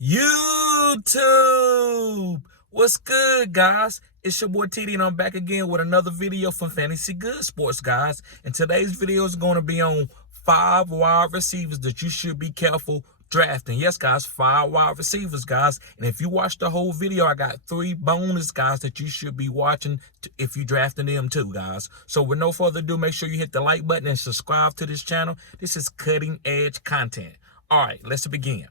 YouTube, what's good, guys? It's your boy TD, and I'm back again with another video from Fantasy Good Sports, guys. And today's video is going to be on 5 wide receivers that you should be careful drafting. Yes, guys, 5 wide receivers, guys. And if you watch the whole video, I got 3 bonus guys that you should be watching if you drafting them too, guys. So with no further ado, make sure you hit the like button and subscribe to this channel. This is cutting edge content. All right, let's begin.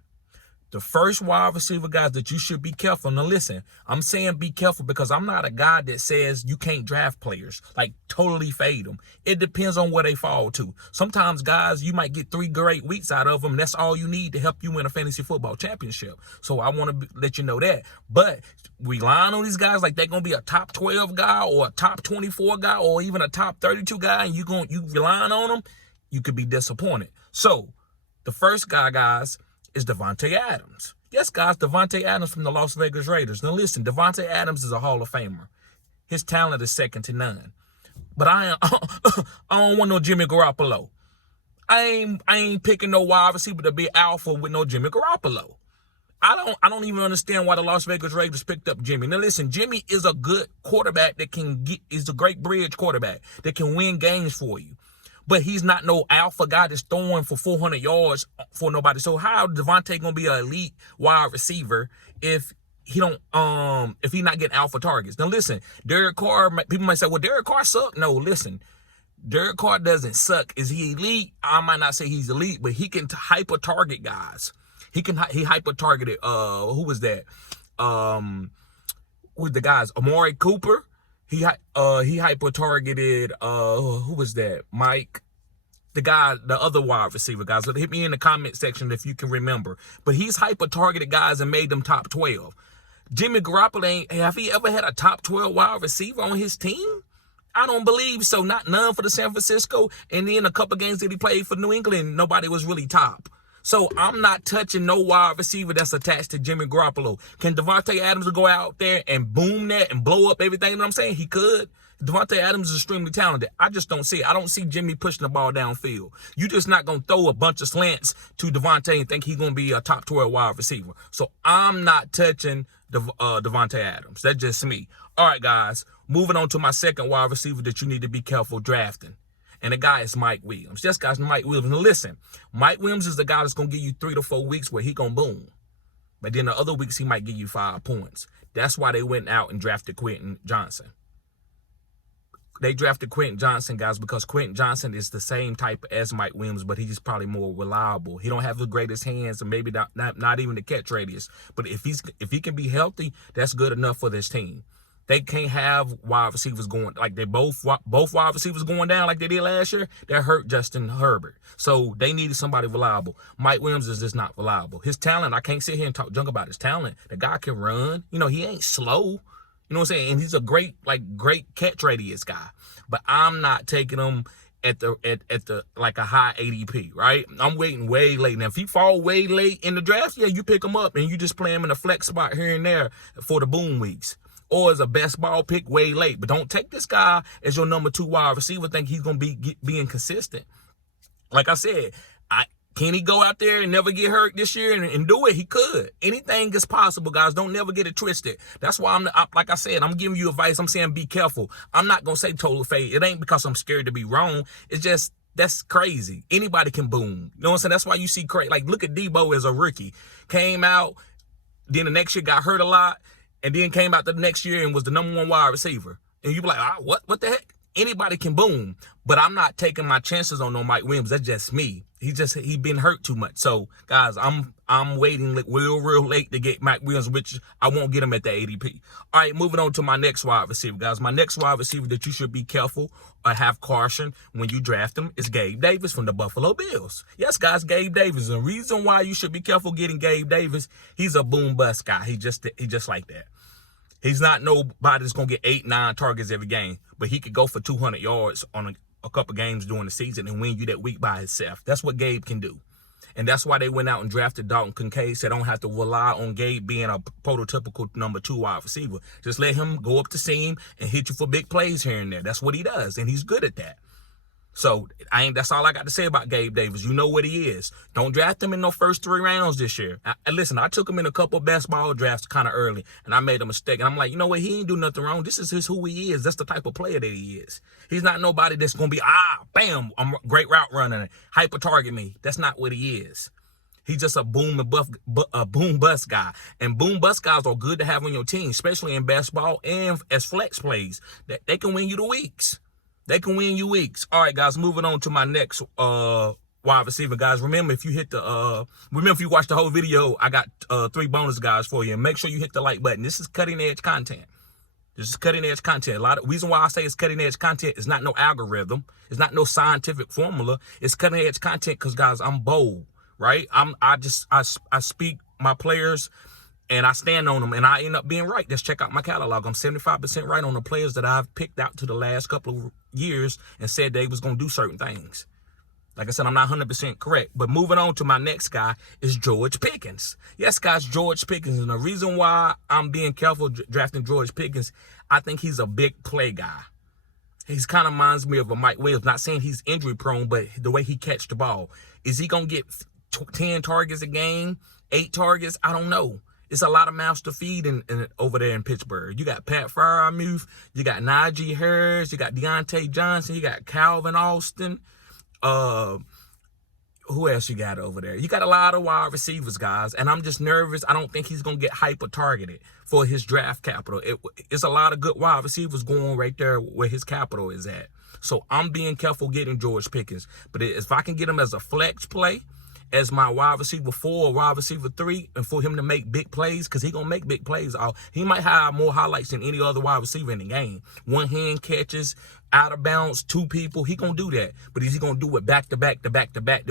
The first wide receiver, guys, that you should be careful. Now, listen, I'm saying be careful because I'm not a guy that says you can't draft players, like totally fade them. It depends on where they fall to. Sometimes, guys, you might get 3 great weeks out of them. And that's all you need to help you win a fantasy football championship. So I want to let you know that. But relying on these guys like they're going to be a top 12 guy or a top 24 guy or even a top 32 guy, and you relying on them, you could be disappointed. So the first guy, guys, is Davante Adams. Yes, guys, Davante Adams from the Las Vegas Raiders. Now, listen, Davante Adams is a Hall of Famer. His talent is second to none. But I don't want no Jimmy Garoppolo. I ain't picking no wide receiver to be alpha with no Jimmy Garoppolo. I don't even understand why the Las Vegas Raiders picked up Jimmy. Now, listen, Jimmy is a good quarterback that is a great bridge quarterback that can win games for you. But he's not no alpha guy that's throwing for 400 yards for nobody. So how Davante gonna be an elite wide receiver if he not getting alpha targets? Now listen, Derek Carr, people might say, well, Derek Carr suck. No, listen, Derek Carr doesn't suck. Is he elite? I might not say he's elite, but he can hyper target guys. He hyper targeted. Who was that? Who's the guys? Amari Cooper. He hyper targeted. Who was that? Mike, the guy, the other wide receiver, guys. So hit me in the comment section if you can remember. But he's hyper targeted guys and made them top 12. Jimmy Garoppolo have he ever had a top 12 wide receiver on his team? I don't believe so. None for the San Francisco. And then a couple games that he played for New England, nobody was really top. So I'm not touching no wide receiver that's attached to Jimmy Garoppolo. Can Davante Adams go out there and boom that and blow up everything? You know what I'm saying? He could. Davante Adams is extremely talented. I just don't see it. I don't see Jimmy pushing the ball downfield. You're just not going to throw a bunch of slants to Davante and think he's going to be a top 12 wide receiver. So I'm not touching Davante Adams. That's just me. All right, guys. Moving on to my second wide receiver that you need to be careful drafting. And the guy is Mike Williams. Yes, guys, Mike Williams. Now, listen, Mike Williams is the guy that's going to give you 3 to 4 weeks where he going to boom. But then the other weeks, he might give you 5 points. That's why they went out and drafted Quentin Johnson. They drafted Quentin Johnson, guys, because Quentin Johnson is the same type as Mike Williams, but he's probably more reliable. He don't have the greatest hands and maybe not even the catch radius. But if he can be healthy, that's good enough for this team. They can't have wide receivers going like they both wide receivers going down like they did last year. That hurt Justin Herbert. So they needed somebody reliable. Mike Williams is just not reliable. His talent, I can't sit here and talk junk about his talent. The guy can run. You know, he ain't slow. You know what I'm saying? And he's a great catch radius guy. But I'm not taking him at the like a high ADP, right? I'm waiting way late. Now, if he fall way late in the draft, yeah, you pick him up and you just play him in a flex spot here and there for the boom weeks. Or as a best ball pick way late. But don't take this guy as your number 2 wide receiver, think he's going to be being consistent. Like I said, can he go out there and never get hurt this year and do it? He could. Anything is possible, guys. Don't never get it twisted. That's why like I said, I'm giving you advice. I'm saying be careful. I'm not going to say total fade. It ain't because I'm scared to be wrong. It's just, that's crazy. Anybody can boom. You know what I'm saying? That's why you see like, look at Debo as a rookie. Came out, then the next year got hurt a lot. And then came out the next year and was the number 1 wide receiver. And you be like, what the heck? Anybody can boom. But I'm not taking my chances on no Mike Williams. That's just me. He been hurt too much. So, guys, I'm waiting like real late to get Mike Williams, which I won't get him at the ADP. All right, moving on to my next wide receiver, guys. My next wide receiver that you should be careful or have caution when you draft him is Gabe Davis from the Buffalo Bills. Yes, guys, Gabe Davis. And the reason why you should be careful getting Gabe Davis, he's a boom bust guy. He just like that. He's not nobody that's going to get 8, 9 targets every game, but he could go for 200 yards on a couple games during the season and win you that week by himself. That's what Gabe can do. And that's why they went out and drafted Dalton Kincaid, so they don't have to rely on Gabe being a prototypical number 2 wide receiver. Just let him go up the seam and hit you for big plays here and there. That's what he does, and he's good at that. So that's all I got to say about Gabe Davis. You know what he is. Don't draft him in no first 3 rounds this year. Listen, I took him in a couple best ball drafts kind of early, and I made a mistake. And I'm like, you know what? He ain't do nothing wrong. This is who he is. That's the type of player that he is. He's not nobody that's gonna be bam, I'm a great route runner, hyper target me. That's not what he is. He's just a boom bust guy. And boom bust guys are good to have on your team, especially in basketball and as flex plays. That they can win you the weeks. They can win you weeks. All right, guys, moving on to my next wide receiver, guys. Remember, if you watch the whole video, I got 3 bonus guys for you. And make sure you hit the like button. This is cutting edge content. This is cutting edge content. A lot of reason why I say it's cutting edge content is not no algorithm. It's not no scientific formula. It's cutting edge content because, guys, I'm bold, right? I speak my players and I stand on them, and I end up being right. Just check out my catalog. I'm 75% right on the players that I've picked out to the last couple of years and said they was going to do certain things. Like I said, I'm not 100% correct. But moving on to my next guy is George Pickens. Yes, guys, George Pickens. And the reason why I'm being careful drafting George Pickens, I think he's a big play guy. He's kind of reminds me of a Mike Williams. Not saying he's injury prone, but the way he catch the ball. Is he going to get 10 targets a game, 8 targets? I don't know. It's a lot of mouths to feed over there in Pittsburgh. You got Pat Freiermuth, you got Najee Harris, you got Deontay Johnson, you got Calvin Austin. Who else you got over there? You got a lot of wide receivers, guys, and I'm just nervous. I don't think he's going to get hyper-targeted for his draft capital. It's a lot of good wide receivers going right there where his capital is at. So I'm being careful getting George Pickens. But if I can get him as a flex play, as my wide receiver 4 or wide receiver 3, and for him to make big plays, because he's going to make big plays. He might have more highlights than any other wide receiver in the game. One hand catches, out of bounds, 2 people. He going to do that. But is he going to do it back to back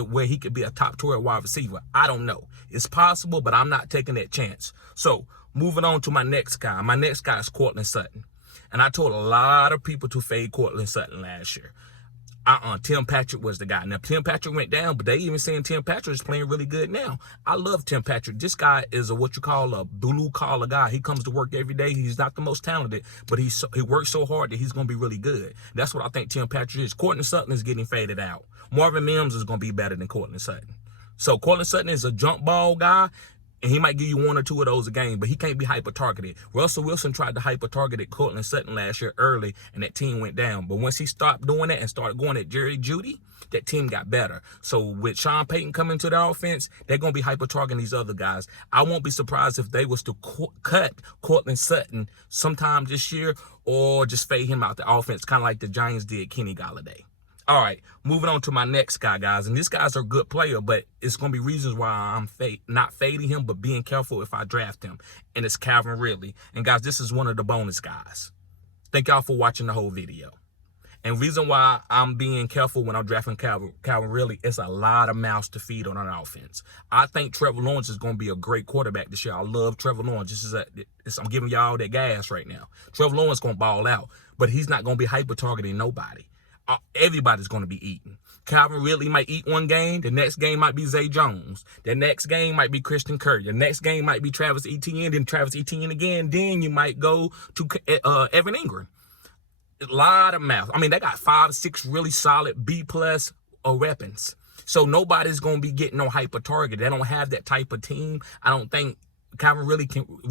where he could be a top 12 wide receiver? I don't know. It's possible, but I'm not taking that chance. So moving on to my next guy. My next guy is Courtland Sutton. And I told a lot of people to fade Courtland Sutton last year. Tim Patrick was the guy. Now, Tim Patrick went down, but they even saying Tim Patrick is playing really good now. I love Tim Patrick. This guy is what you call a blue-collar guy. He comes to work every day. He's not the most talented, but he works so hard that he's going to be really good. That's what I think Tim Patrick is. Courtland Sutton is getting faded out. Marvin Mims is going to be better than Courtland Sutton. So Courtland Sutton is a jump ball guy, and he might give you 1 or 2 of those a game, but he can't be hyper-targeted. Russell Wilson tried to hyper-target Courtland Sutton last year early, and that team went down. But once he stopped doing that and started going at Jerry Jeudy, that team got better. So with Sean Payton coming to the offense, they're going to be hyper-targeting these other guys. I won't be surprised if they was to cut Courtland Sutton sometime this year or just fade him out the offense, kind of like the Giants did Kenny Golladay. All right, moving on to my next guy, guys. And this guy's a good player, but it's going to be reasons why I'm not fading him, but being careful if I draft him. And it's Calvin Ridley. And, guys, this is one of the bonus guys. Thank y'all for watching the whole video. And reason why I'm being careful when I'm drafting Calvin Ridley, it's a lot of mouths to feed on an offense. I think Trevor Lawrence is going to be a great quarterback this year. I love Trevor Lawrence. I'm giving y'all that gas right now. Trevor Lawrence going to ball out, but he's not going to be hyper-targeting nobody. Everybody's going to be eating. Calvin Ridley might eat one game. The next game might be Zay Jones. The next game might be Christian Kirk. The next game might be Travis Etienne. Then Travis Etienne again. Then you might go to Evan Ingram. A lot of mouth. I mean, they got 5, 6 really solid B+ weapons. So nobody's going to be getting no hyper target. They don't have that type of team. I don't think Calvin Ridley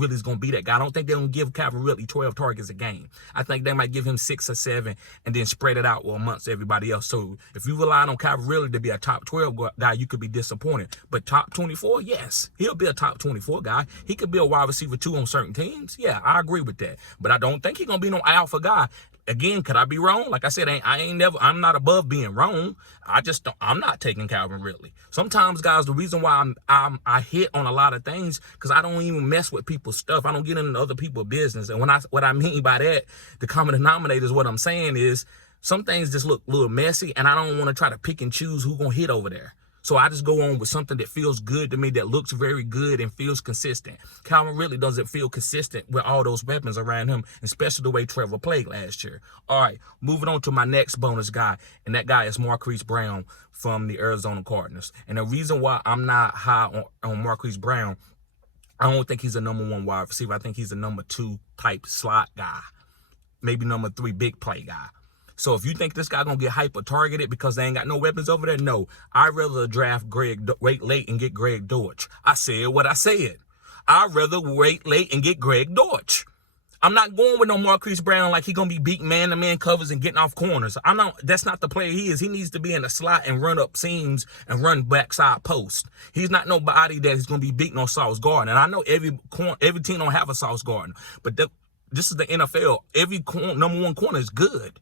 is going to be that guy. I don't think they're going to give Calvin Ridley 12 targets a game. I think they might give him 6 or 7 and then spread it out amongst everybody else. So if you rely on Calvin Ridley to be a top 12 guy, you could be disappointed. But top 24, yes, he'll be a top 24 guy. He could be a wide receiver 2 on certain teams. Yeah, I agree with that. But I don't think he's going to be no alpha guy. Again, could I be wrong? Like I said, I'm not above being wrong. I'm not taking Calvin Ridley. Sometimes, guys, the reason why I hit on a lot of things, because I don't even mess with people's stuff. I don't get into other people's business. And what I mean by that, the common denominator is what I'm saying is some things just look a little messy, and I don't want to try to pick and choose who's going to hit over there. So I just go on with something that feels good to me, that looks very good and feels consistent. Calvin Ridley doesn't feel consistent with all those weapons around him, especially the way Trevor played last year. All right, moving on to my next bonus guy, and that guy is Marquise Brown from the Arizona Cardinals. And the reason why I'm not high on Marquise Brown, I don't think he's a number 1 wide receiver. I think he's a number 2 type slot guy, maybe number 3 big play guy. So if you think this guy gonna get hyper targeted because they ain't got no weapons over there, no. I'd rather draft wait late and get Greg Dortch. I said what I said. I'd rather wait late and get Greg Dortch. I'm not going with no Marquise Brown like he gonna be beating man-to-man covers and getting off corners. That's not the player he is. He needs to be in the slot and run up seams and run backside post. He's not nobody that is gonna be beating on Sauce Gardner. And I know every team don't have a Sauce Gardner, but this is the NFL. Every number one corner is good.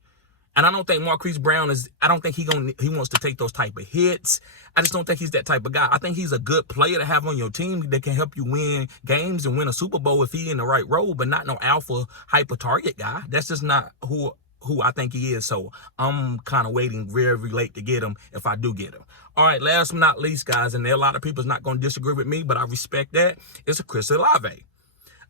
And I don't think Marquise Brown I don't think he wants to take those type of hits. I just don't think he's that type of guy. I think he's a good player to have on your team that can help you win games and win a Super Bowl if he in the right role, but not no alpha hyper target guy. That's just not who I think he is. So I'm kind of waiting very late to get him if I do get him. All right, last but not least, guys, and there are a lot of people's not going to disagree with me, but I respect that. It's a Chris Olave.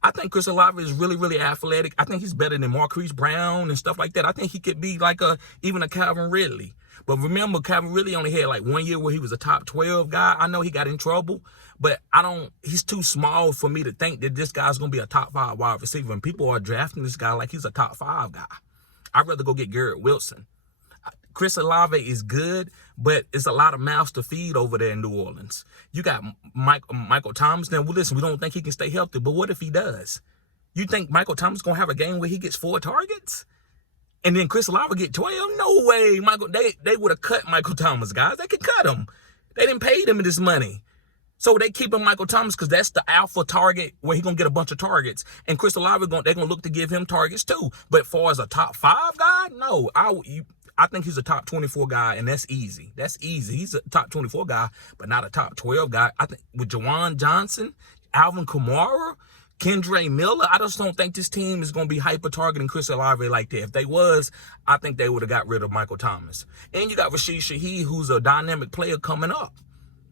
I think Chris Olave is really athletic. I think he's better than Marquise Brown and stuff like that. I think he could be like even a Calvin Ridley. But remember, Calvin Ridley only had like 1 year where he was a top 12 guy. I know he got in trouble, but he's too small for me to think that this guy's going to be a top 5 wide receiver. And people are drafting this guy like he's a top 5 guy. I'd rather go get Garrett Wilson. Chris Olave is good, but it's a lot of mouths to feed over there in New Orleans. You got Michael Thomas. Now, well, listen, we don't think he can stay healthy, but what if he does? You think Michael Thomas is going to have a game where he gets 4 targets? And then Chris Olave get 12? No way. They would have cut Michael Thomas, guys. They could cut him. They didn't pay him this money. So they keeping Michael Thomas because that's the alpha target where he's going to get a bunch of targets. And Chris Olave, they're going to look to give him targets too. But as far as a top 5 guy, no. I think he's a top 24 guy, and that's easy. That's easy. He's a top 24 guy, but not a top 12 guy. I think with Juwan Johnson, Alvin Kamara, Kendre Miller, I just don't think this team is going to be hyper-targeting Chris Olave like that. If they was, I think they would have got rid of Michael Thomas. And you got Rashid Shaheed, who's a dynamic player coming up.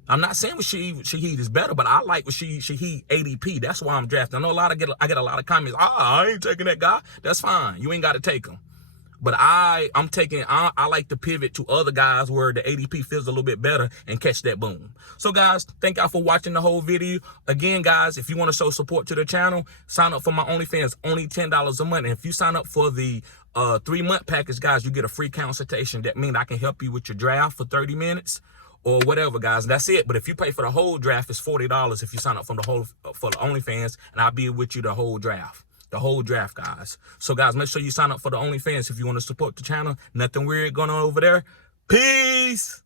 I'm not saying Rashid Shaheed is better, but I like Rashid Shaheed ADP. That's why I'm drafting. I know I get a lot of comments. I ain't taking that guy. That's fine. You ain't got to take him. But I like to pivot to other guys where the ADP feels a little bit better and catch that boom. So guys, thank y'all for watching the whole video. Again, guys, if you want to show support to the channel, sign up for my OnlyFans, only $10 a month. And if you sign up for the 3-month package, guys, you get a free consultation. That means I can help you with your draft for 30 minutes or whatever, guys. That's it. But if you pay for the whole draft, it's $40 if you sign up for the OnlyFans, and I'll be with you the whole draft. The whole draft, guys. So, guys, make sure you sign up for the OnlyFans if you want to support the channel. Nothing weird going on over there. Peace.